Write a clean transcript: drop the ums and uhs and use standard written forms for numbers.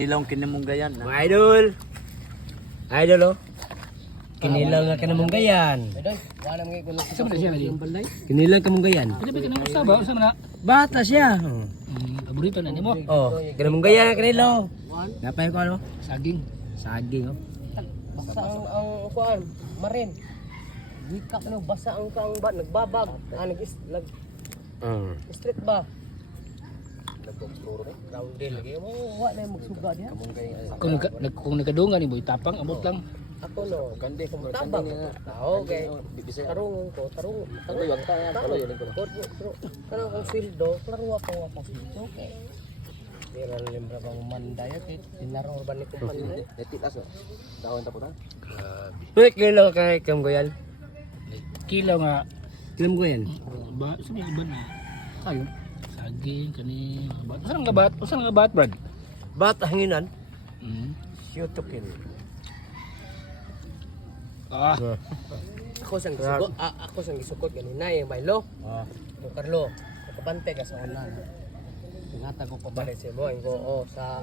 Ilong kinamunggayan na. Mga idol. Idol oh. Kinilang nga kanamunggayan. Sa mana siya yung balay? Kinilang kamunggayan. Hindi ba kanang usaba sa mana? Bata siya. Paborito na nimo. Oh, kanamunggayan kanilo. Napay ko ano? Saging. Saging oh. Basa ang kuan, marin. Wika ano basa ang kang ba nagbabag, nag street ba? Roundel lagi mo, wa na magsuga diha. Kung nagkadungan ni boy tapang abot lang. Ako no, gande ko tabang. Okay. Tarungon ko, tarungon. Tarungon ta, kalo yun ko. Pero kung fieldo, klaro ako wa kasi. Okay. Pero limbra bang mandaya kay dinaro ba ni kumpanya? Netitas o. Dawin ta po na. Uy, kilo kay kamunggayan. Kilaw nga Kamunggayan. ba sa may iban na. Kayo. Saging kani gabat. Saan nga gabat? Saan nga gabat, Brad? Bata hanginan. Yutukin. Ah, Ako sang gisukot, ako sang gisukot ganina yung baylo. Yung Carlo, kapante ka sa una. Ingata ko pa balik sa mo, ko sa